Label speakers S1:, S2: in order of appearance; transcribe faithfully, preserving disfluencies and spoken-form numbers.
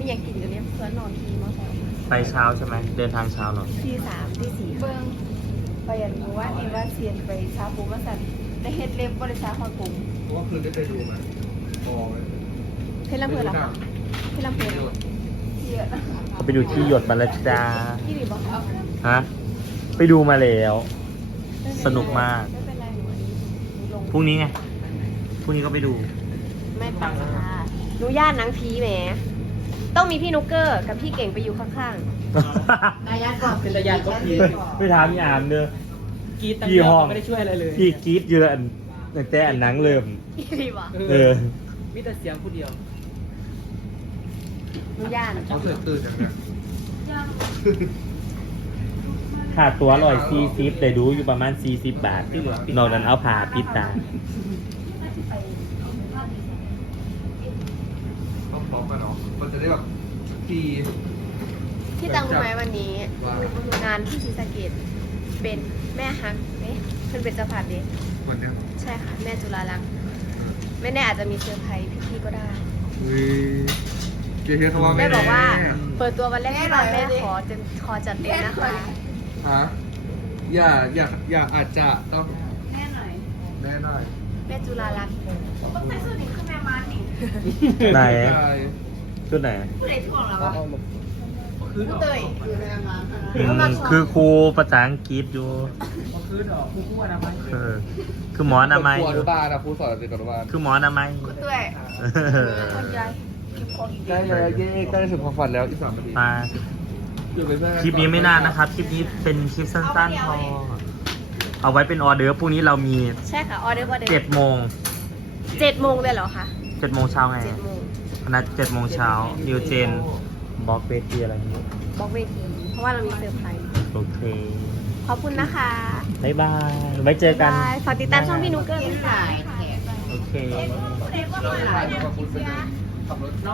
S1: อยากกินกันเนี่ยเพื่อนนอนทีมอไซค์
S2: ไปเช้าใช่ไหมเดินทางเช้าเหรอ
S1: ที่สามที่สี่เบิ้งไปยันรู้ว่าเอว่าเซียนไปชาปูมาสั่นได้เฮ็ดเล็บบริษัทฮอดกุ้ง
S3: เพราะว่าคืนได้ไปดูไหมพอไหม
S1: เพชรลำเพลินเหรอคะเพชรลำเพลินเยอะนะ
S2: ไปดูที่หยดมาแล้วจ้า
S1: พี่หลีบอกครับ
S2: ฮะไปดูมาแล้ว สนุกมาก
S1: ไม่เป็นไรหนูอันนี้หนูลง
S2: พรุ่งนี้ไงพรุ่งนี้ก็ไปดู
S1: ไม่ไปค่ะหนูย่านหนังผีแหมต้องมีพี่นุกเกอร์กับพี่เก่งไปอยู่ข้าง
S4: ระยะก่อนเป็นระยะก็พี
S2: ไปถามยามเด้อ
S4: กีตั้งเยอะไม่ได้ช่วยอะไรเลย
S2: พี่กรีดเยอะอันตั้งแต่อันหนังเริ่ม
S1: ๆพี่หลีบอก
S2: เออ
S4: มีแต่เสียงผู้เดียว
S1: หนูย่าน
S3: เขาเคยตื่นจากเนี่ย
S2: ค่าตัวร้อยสี่สิบได้ดูอยู่ประมาณสี่สิบบาทนอกนั้นเอาผ่าปิดตา
S3: ต้องพร้อมกันเนาะมันจะได้แบบที
S1: ที่ตังรู้ไหมวันนี้
S3: ว่าง
S1: านที่ศรีสะเกษเป็นแม่ฮักเอ๊ะเพิ่นเป็นเจ้าภาพเด็
S3: วันเนี้ย
S1: ใช่ค่ะ แม่จุฬาลักษณ์ไม่แน่อาจจะมีเซอร์ไพรส์พี่ๆก็ได้
S3: เฮ้ยเจ๊เฮียเขาว่า
S1: แม่
S3: ไม่
S1: บอกว่า
S3: แน่
S1: เปิดตัววันแรกที่บ้านแม่ขอจะขอจัดเต็มนะคะ
S3: ฮะอย่าอย่าอย่าอาจจะต้อง
S1: แม่หน่อย
S3: แน่หน่อย
S1: แม่จุฬาลักษณ์ต้องไปสุดนี่คือแม่มานี่
S2: ไหน
S3: ใช่
S2: ชุดไหน
S1: ผู้ใดถ่วงแล้ววะผู้เตย
S2: อืมคือครูภาษาอังกฤษอยู่
S4: ก็คือดอกคู่คู่นะมัน
S2: เออคือหมออนามัย
S3: ครูอนุบาลนะครูสอนเด็กอนุบาล
S2: คือหมออนามัย
S1: ผู้เตยคนใหญ่เก็บของอีก
S3: ใกล้แล้วเย้ใกล้ถึงความฝันแล้วอีกสามนาที
S2: มา
S3: อยู่ไปแม่
S2: คลิปนี้ไม่นานนะครับ คลิปนี้เป็นคลิปสั้นๆพอ เอาไว้เป็นออเดอร์พรุ่งนี้เรามี
S1: ใช่ค่ะออเดอร์ออเดอร์
S2: เจ็ดโมง
S1: เจ็ดโมงเลยเหรอคะ
S2: เจ็ดโมงเช้าไง
S1: เจ็ดโมง
S2: คณะเจ็ดโมงเช้านิวเจนบล็อกเวทีอะไรอย่างเงี้ย
S1: บอกเวทีเพราะว่าเรามีเซอร์ไพรส์
S2: โอเค
S1: ขอบคุณนะคะ
S2: บ๊ายบาย ไว้เจอกัน
S1: บ๊ายบายฝากติดตามช่องพี่นุ๊กเกอร์ด้วยค่ะ
S2: โอเค
S3: เราถ่ายกับคุณเป็นขับรถ